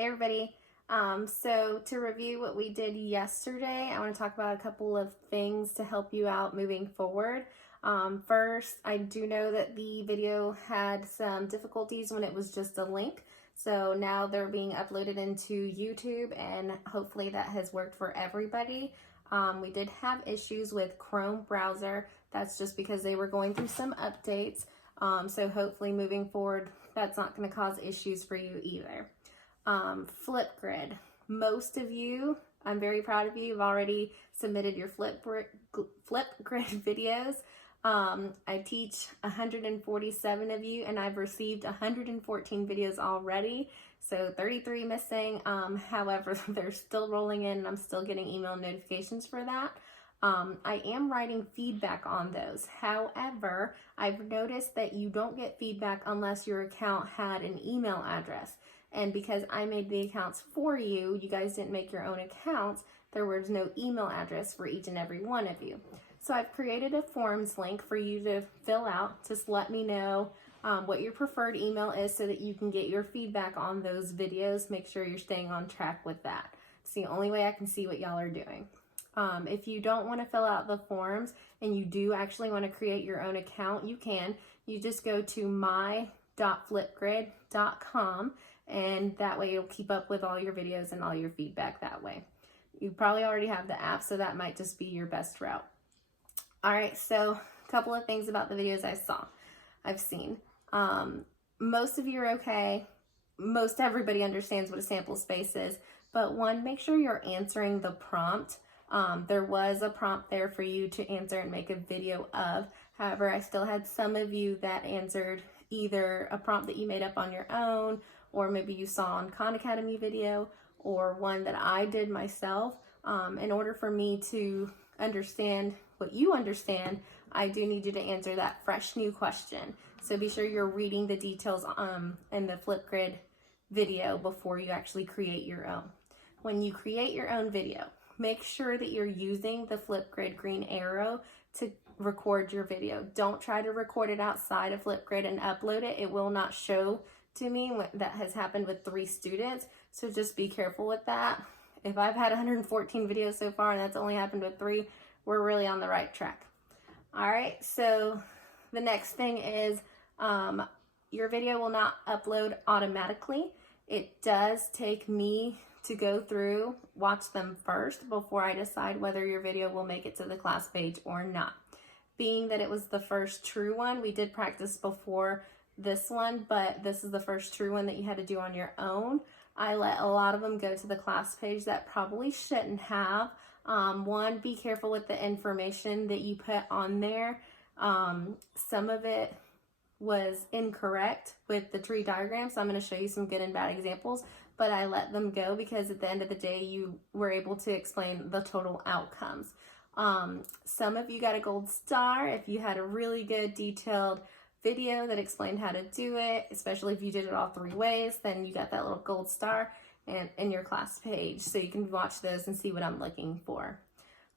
Hey everybody. So to review what we did yesterday, I want to talk about a couple of things to help you out moving forward. First, I do know that the video had some difficulties when it was just a link. So now they're being uploaded into YouTube and hopefully that has worked for everybody. We did have issues with Chrome browser. That's just because they were going through some updates. So hopefully moving forward, that's not going to cause issues for you either. Flipgrid. Most of you, I'm very proud of you, you've already submitted your Flipgrid videos. I teach 147 of you and I've received 114 videos already, so 33 missing. However, they're still rolling in and I'm still getting email notifications for that. I am writing feedback on those. However, I've noticed that you don't get feedback unless your account had an email address. And because I made the accounts for you, you guys didn't make your own accounts, there was no email address for each and every one of you. So I've created a forms link for you to fill out. Just let me know what your preferred email is so that you can get your feedback on those videos. Make sure you're staying on track with that. It's the only way I can see what y'all are doing. If you don't want to fill out the forms and you do actually want to create your own account, you can. You just go to my.flipgrid.com and that way you'll keep up with all your videos and all your feedback that way. You probably already have the app, so that might just be your best route. All right, so a couple of things about the videos I've seen. Most of you are okay. Most everybody understands what a sample space is, but one, make sure you're answering the prompt. There was a prompt there for you to answer and make a video of. However, I still had some of you that answered either a prompt that you made up on your own, or maybe you saw on Khan Academy video, or one that I did myself. In order for me to understand what you understand, I do need you to answer that fresh new question. So be sure you're reading the details in the Flipgrid video before you actually create your own. When you create your own video, make sure that you're using the Flipgrid green arrow to record your video. Don't try to record it outside of Flipgrid and upload it. It will not show to me. That has happened with 3 students, so just be careful with that. If I've had 114 videos so far and that's only happened with 3, we're really on the right track. All right, so the next thing is your video will not upload automatically. It does take me to go through, watch them first before I decide whether your video will make it to the class page or not. Being that it was the first true one, we did practice before this one, but this is the first true one that you had to do on your own. I let a lot of them go to the class page that probably shouldn't have. One, be careful with the information that you put on there. Some of it was incorrect with the tree diagram, so I'm going to show you some good and bad examples, but I let them go because at the end of the day you were able to explain the total outcomes. Some of you got a gold star if you had a really good detailed video that explained how to do it, especially if you did it all 3 ways, then you got that little gold star and in your class page, so you can watch those and see what I'm looking for.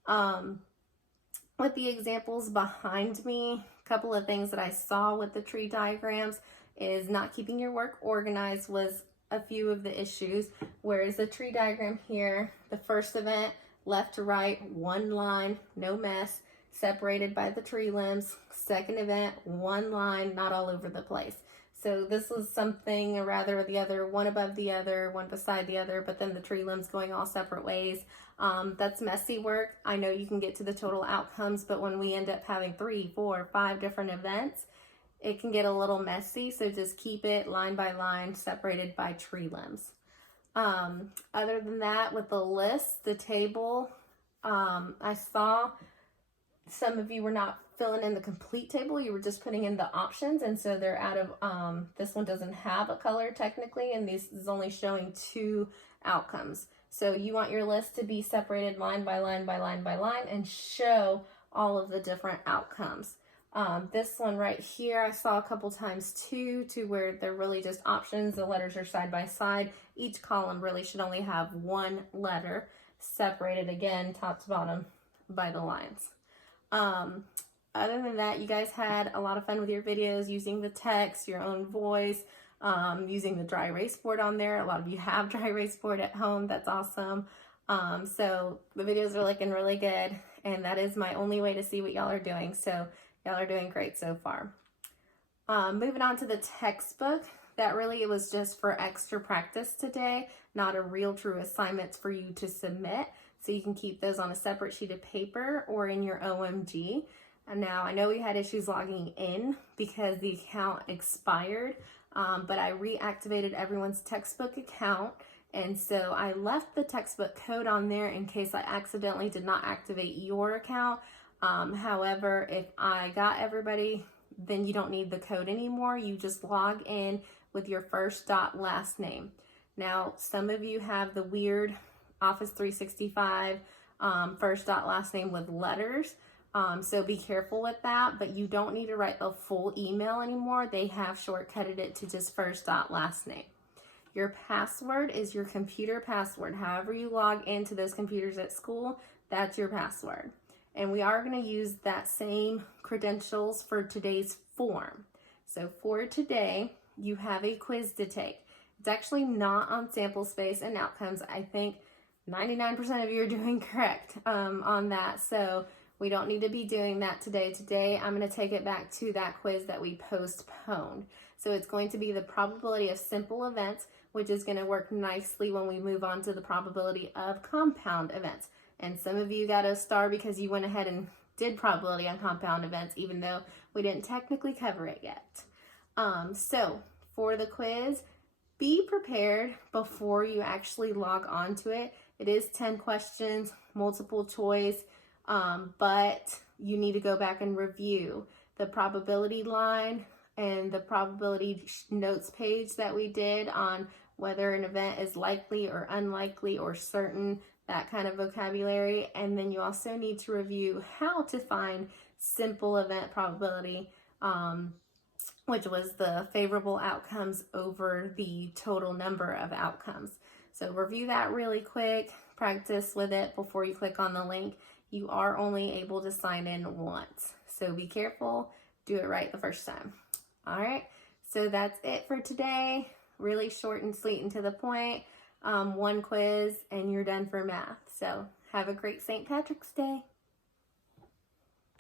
With the examples behind me, a couple of things that I saw with the tree diagrams is not keeping your work organized was a few of the issues, whereas the tree diagram here, the first event, left to right, 1 line, no mess, separated by the tree limbs. Second event, 1 line, not all over the place. So this was something rather the other, one above the other, one beside the other, but then the tree limbs going all separate ways. That's messy work. I know you can get to the total outcomes, but when we end up having 3, 4, 5 different events, it can get a little messy. So just keep it line by line, separated by tree limbs. Other than that, with the list, the table, I saw some of you were not filling in the complete table, you were just putting in the options, and so they're out of, this one doesn't have a color technically, and this is only showing 2 outcomes. So you want your list to be separated line by line by line by line and show all of the different outcomes. This one right here, I saw a couple times too, to where they're really just options. The letters are side by side. Each column really should only have 1 letter separated again, top to bottom by the lines. Other than that, you guys had a lot of fun with your videos using the text, your own voice. using the dry erase board on there. A lot of you have dry erase board at home. That's awesome. So the videos are looking really good, and that is my only way to see what y'all are doing. So y'all are doing great so far. Moving on to the textbook, that really was just for extra practice today, not a real true assignments for you to submit. So you can keep those on a separate sheet of paper or in your OMG. And now I know we had issues logging in because the account expired, but I reactivated everyone's textbook account. And so I left the textbook code on there in case I accidentally did not activate your account. However, if I got everybody, then you don't need the code anymore. You just log in with your first dot last name. Now, some of you have the weird Office 365 first dot last name with letters. So be careful with that, but you don't need to write the full email anymore. They have shortcutted it to just first dot last name. Your password is your computer password. However you log into those computers at school, that's your password. And we are going to use that same credentials for today's form. So for today, you have a quiz to take. It's actually not on sample space and outcomes. I think 99% of you are doing correct on that. So we don't need to be doing that today. Today, I'm going to take it back to that quiz that we postponed. So it's going to be the probability of simple events, which is going to work nicely when we move on to the probability of compound events. And some of you got a star because you went ahead and did probability on compound events, even though we didn't technically cover it yet. So for the quiz, be prepared before you actually log on to it. It is 10 questions, multiple choice, but you need to go back and review the probability line and the probability notes page that we did on whether an event is likely or unlikely or certain, that kind of vocabulary. And then you also need to review how to find simple event probability, which was the favorable outcomes over the total number of outcomes. So review that really quick, practice with it before you click on the link. You are only able to sign in once. So be careful, do it right the first time. All right, so that's it for today. Really short and sweet and to the point. One quiz and you're done for math. So have a great St. Patrick's Day.